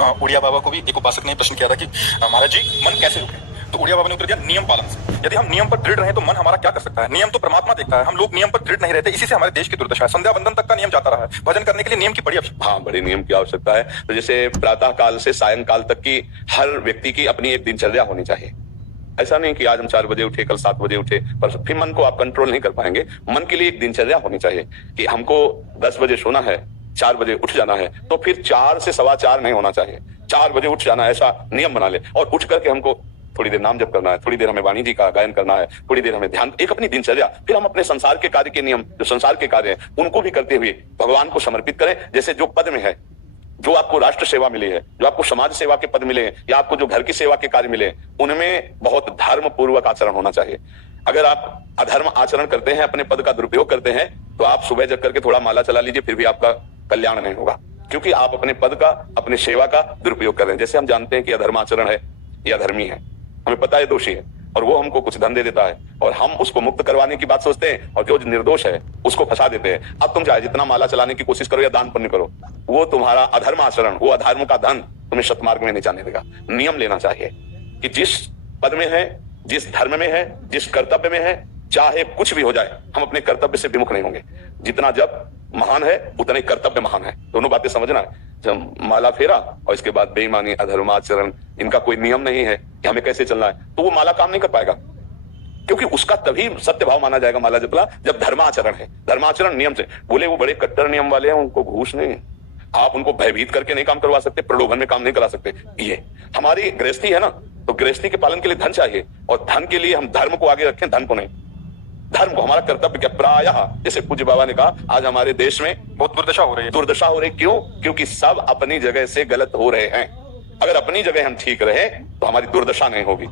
उड़िया बाबा को भी एक उपासक ने प्रश्न किया था कि महाराज जी मन कैसे रोकें। तो उड़िया बाबा ने उत्तर दिया नियम पालन से। यदि हम नियम पर दृढ़ रहे तो मन हमारा क्या कर सकता है। नियम तो परमात्मा देखता है, हम लोग नियम पर दृढ़ नहीं रहते, इसी से हमारे देश की दुर्दशा है। संध्या वंदन तक का नियम जाता रहा है, भजन करने के लिए नियम की बड़ी आवश्यकता। हाँ, बड़े नियम की आवश्यकता है। तो जैसे प्रातः काल से सायंकाल तक की हर व्यक्ति की अपनी एक दिनचर्या होनी चाहिए। ऐसा नहीं कि आज हम 4 बजे उठे, कल 7 बजे उठे, पर फिर मन को आप कंट्रोल नहीं कर पाएंगे। मन के लिए एक दिनचर्या होनी चाहिए कि हमको 10 बजे सोना है, 4 बजे उठ जाना है, तो फिर 4 से 4:15 नहीं होना चाहिए, 4 बजे उठ जाना है, ऐसा नियम बना ले। और उठ करके हमको थोड़ी देर नाम जप करना है, थोड़ी देर हमें वाणी जी का गायन करना है, थोड़ी देर हमें ध्यान, एक अपनी दिनचर्या। फिर हम अपने संसार के कार्य के नियम, जो संसार के कार्य हैं, उनको भी करते हुए भगवान को समर्पित करें। जैसे जो पद में है, जो आपको राष्ट्र सेवा मिली है, जो आपको समाज सेवा के पद मिले हैं, या आपको जो घर की सेवा के कार्य मिले, उनमें बहुत धर्म पूर्वक आचरण होना चाहिए। अगर आप अधर्म आचरण करते हैं, अपने पद का दुरुपयोग करते हैं, तो आप सुबह जग करके थोड़ा माला चला लीजिए, फिर भी आपका कल्याण नहीं होगा, क्योंकि आप अपने पद का, अपने सेवा का दुरुपयोग कर रहे हैं। जैसे हम जानते हैं कि अधर्म आचरण है या अधर्मी है, हमें पता है दोषी है, और वो हमको कुछ धन दे देता है, और हम उसको मुक्त करवाने की बात सोचते हैं, और जो निर्दोष है उसको फंसा देते हैं। अब तुम चाहे जितना माला चलाने की कोशिश करो या दान पुण्य करो, वो तुम्हारा अधर्म आचरण, वो अधर्म का धन तुम्हें शतमार्ग में नहीं जाने देगा। नियम लेना चाहिए कि जिस पद में है, जिस धर्म में है, जिस कर्तव्य में है, चाहे कुछ भी हो जाए, हम अपने कर्तव्य से विमुख नहीं होंगे। जितना जब महान है उतना ही कर्तव्य महान है। दोनों बातें समझना है। जब माला फेरा और इसके बाद बेईमानी, अधर्माचरण, इनका कोई नियम नहीं है कि हमें कैसे चलना है, तो वो माला काम नहीं कर पाएगा, क्योंकि उसका तभी सत्य भाव माना जाएगा माला जपला जब धर्माचरण है। धर्माचरण नियम से। बोले वो बड़े कट्टर नियम वाले हैं, उनको घूस नहीं, आप उनको भयभीत करके नहीं काम करवा सकते, प्रलोभन में काम नहीं करा सकते। ये हमारी गृहस्थी है ना, तो गृहस्थी के पालन के लिए धन चाहिए, और धन के लिए हम धर्म को आगे रखें, धन को नहीं। धर्म को, हमारा कर्तव्य क्या, प्रायः जैसे पूज्य बाबा ने कहा, आज हमारे देश में बहुत दुर्दशा हो रही है। दुर्दशा हो रही, क्यों? क्योंकि सब अपनी जगह से गलत हो रहे हैं। अगर अपनी जगह हम ठीक रहे तो हमारी दुर्दशा नहीं होगी।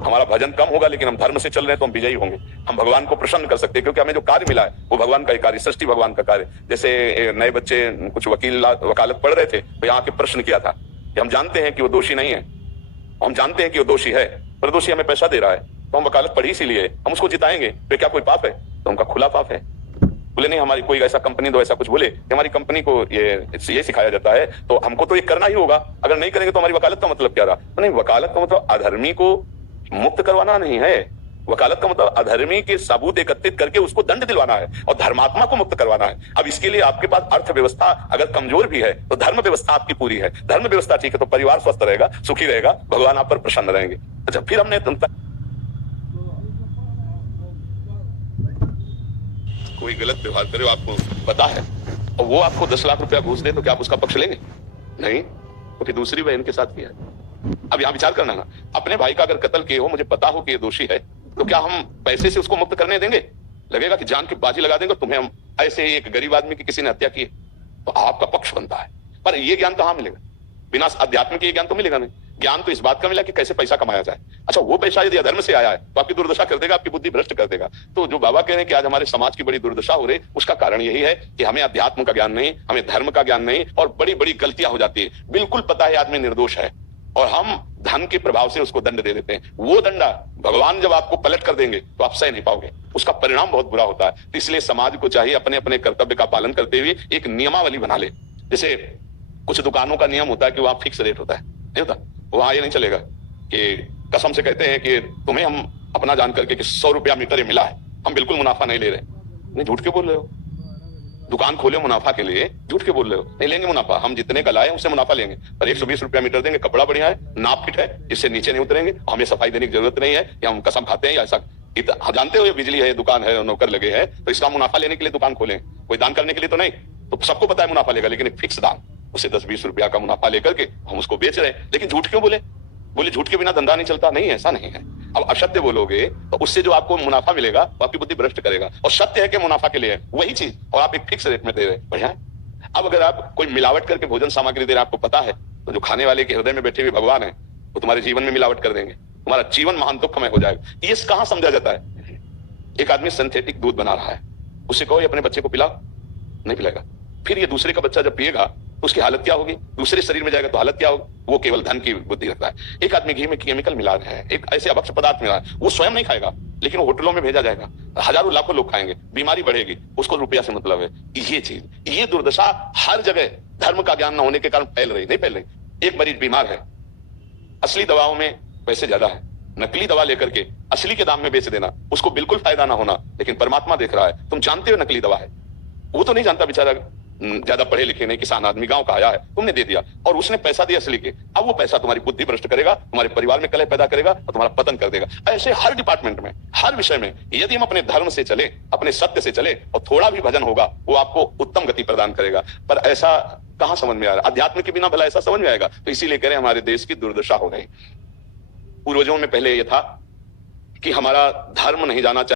हमारा भजन कम होगा, लेकिन हम धर्म से चल रहे हैं तो हम विजयी होंगे। हम भगवान को प्रसन्न कर सकते हैं, क्योंकि हमें जो कार्य मिला है वो भगवान का ही कार्य, सृष्टि भगवान का कार्य। जैसे नए बच्चे कुछ वकालत पढ़ रहे थे, तो यहाँ के प्रश्न किया था कि हम जानते हैं कि वो दोषी नहीं है, हम जानते हैं कि वो दोषी है, पर दोषी हमें पैसा दे रहा है, तो हम वकालत पढ़ी इसीलिए, हम उसको जिताएंगे, तो क्या कोई पाप है? तो उनका खुला पाप है। बोले नहीं, हमारी कोई ऐसा कंपनी दो, ऐसा कुछ बोले कि हमारी कंपनी को ये सिखाया जाता है, तो हमको तो ये करना ही होगा, अगर नहीं करेंगे तो हमारी वकालत का मतलब क्या रहा? तो नहीं, वकालत का मतलब अधर्मी को मुक्त करवाना नहीं है। वकालत का मतलब अधर्मी के सबूत एकत्रित करके उसको दंड दिलवाना है, और धर्मात्मा को मुक्त करवाना है। अब इसके लिए आपके पास अर्थव्यवस्था अगर कमजोर भी है, तो धर्म व्यवस्था आपकी पूरी है। धर्म व्यवस्था ठीक है तो परिवार स्वस्थ रहेगा, सुखी रहेगा, भगवान आप पर प्रसन्न रहेंगे। अच्छा, फिर हमने कोई गलत व्यवहार करे, आपको पता है, और वो आपको 10 लाख रुपया घूस दे, तो क्या आप उसका पक्ष लेंगे? नहीं, तो फिर दूसरी बहन के साथ किया है। अब यहां विचार करना ना, अपने भाई का अगर कत्ल किए हो, मुझे पता हो कि ये दोषी है, तो क्या हम पैसे से उसको मुक्त करने देंगे? लगेगा कि जान की बाजी लगा देंगे तुम्हें। हम ऐसे ही एक गरीब आदमी की किसी ने हत्या की है, तो आपका पक्ष बनता है, पर ये ज्ञान कहां मिलेगा? बिना अध्यात्म के ये ज्ञान तो मिलेगा नहीं। ज्ञान तो इस बात का मिला कि कैसे पैसा कमाया जाए। अच्छा, वो पैसा यदि अधर्म से आया है तो आपकी दुर्दशा कर देगा, आपकी बुद्धि भ्रष्ट कर देगा। तो जो बाबा कह रहे हैं कि आज हमारे समाज की बड़ी दुर्दशा हो रही, उसका कारण यही है कि हमें अध्यात्म का ज्ञान नहीं, हमें धर्म का ज्ञान नहीं, और बड़ी बड़ी गलतियां हो जाती है। बिल्कुल पता है आदमी निर्दोष है, और हम धन के प्रभाव से उसको दंड दे देते हैं। वो दंडा भगवान जब आपको पलट कर देंगे तो आप सह नहीं पाओगे, उसका परिणाम बहुत बुरा होता है। तो इसलिए समाज को चाहिए अपने अपने कर्तव्य का पालन करते हुए एक नियमावली बना ले। जैसे कुछ दुकानों का नियम होता है कि वहां फिक्स रेट होता है, नहीं होता, वहां ये नहीं चलेगा कि कसम से कहते हैं कि तुम्हें हम अपना जान करके कि 100 रुपया मीटर ये मिला है, हम बिल्कुल मुनाफा नहीं ले रहे। नहीं, झूठ क्यों बोल रहे हो? दुकान खोले मुनाफा के लिए, झूठ क्यों बोल रहे हो? नहीं लेंगे मुनाफा, हम जितने का लाए उससे मुनाफा लेंगे, पर 120 रुपया मीटर देंगे, कपड़ा बढ़िया है, नाप फिट है, इससे नीचे नहीं उतरेंगे, हमें सफाई देने की जरूरत नहीं है, या हम कसम खाते हैं या ऐसा। जानते हो ये बिजली है, दुकान है, नौकर लगे हैं, तो इसका मुनाफा लेने के लिए दुकान खोले, कोई दान करने के लिए तो नहीं। तो सबको पता है मुनाफा लेगा, लेकिन एक फिक्स दाम, उससे 10-20 रुपया का मुनाफा लेकर के हम उसको बेच रहे हैं। लेकिन झूठ क्यों बोले? बोले झूठ के बिना धंधा नहीं चलता। नहीं, ऐसा नहीं है। अब असत्य बोलोगे तो उससे जो आपको मुनाफा मिलेगा वो आपकी बुद्धि भ्रष्ट करेगा, और सत्य है कि मुनाफा के लिए है वही चीज, और आप एक फिक्स रेट में दे रहे हैं, बढ़िया है। अब अगर आप कोई मिलावट करके भोजन सामग्री दे रहे हैं, आपको पता है, तो जो खाने वाले के हृदय में बैठे हुए भगवान है वो तुम्हारे जीवन में मिलावट कर देंगे, तुम्हारा जीवन महान दुखमय हो जाएगा। ये कहां समझा जाता है? एक आदमी सिंथेटिक दूध बना रहा है, उससे कहो अपने बच्चे को पिलाओ, नहीं पिलाएगा। फिर ये दूसरे का बच्चा जब पिएगा तो उसकी हालत क्या होगी? दूसरे शरीर में जाएगा तो हालत क्या होगी? वो केवल धन की बुद्धि रखता है। एक आदमी घी में केमिकल मिला रहा है, एक ऐसे अभक्ष्य पदार्थ मिला है, वो स्वयं नहीं खाएगा, लेकिन वो होटलों में भेजा जाएगा, हजारों लाखों लोग खाएंगे, बीमारी बढ़ेगी, उसको रुपया से मतलब है। ये चीज, ये दुर्दशा हर जगह धर्म का ज्ञान न होने के कारण फैल रही, नहीं फैल रही। एक मरीज बीमार है, असली दवाओं में पैसे ज्यादा है, नकली दवा लेकर के असली के दाम में बेच देना, उसको बिल्कुल फायदा ना होना, लेकिन परमात्मा देख रहा है, तुम जानते हो नकली दवा है, वो तो नहीं जानता बेचारा, ज्यादा पढ़े लिखे नहीं, किसान आदमी गांव का आया है, तुमने दे दिया और उसने पैसा दिया असली के। अब वो पैसा तुम्हारी बुद्धि भ्रष्ट करेगा, तुम्हारे परिवार में कलह पैदा करेगा और तुम्हारा पतन कर देगा। ऐसे हर डिपार्टमेंट में, हर विषय में यदि हम अपने धर्म से चले, अपने सत्य से चले और थोड़ा भी भजन होगा, वो आपको उत्तम गति प्रदान करेगा। पर ऐसा कहां समझ में आ रहा है? अध्यात्म के बिना भला ऐसा समझ में आएगा? तो इसीलिए कह रहे हैं हमारे देश की दुर्दशा हो गई। पूर्वजों में पहले यह था कि हमारा धर्म नहीं जाना चाहिए।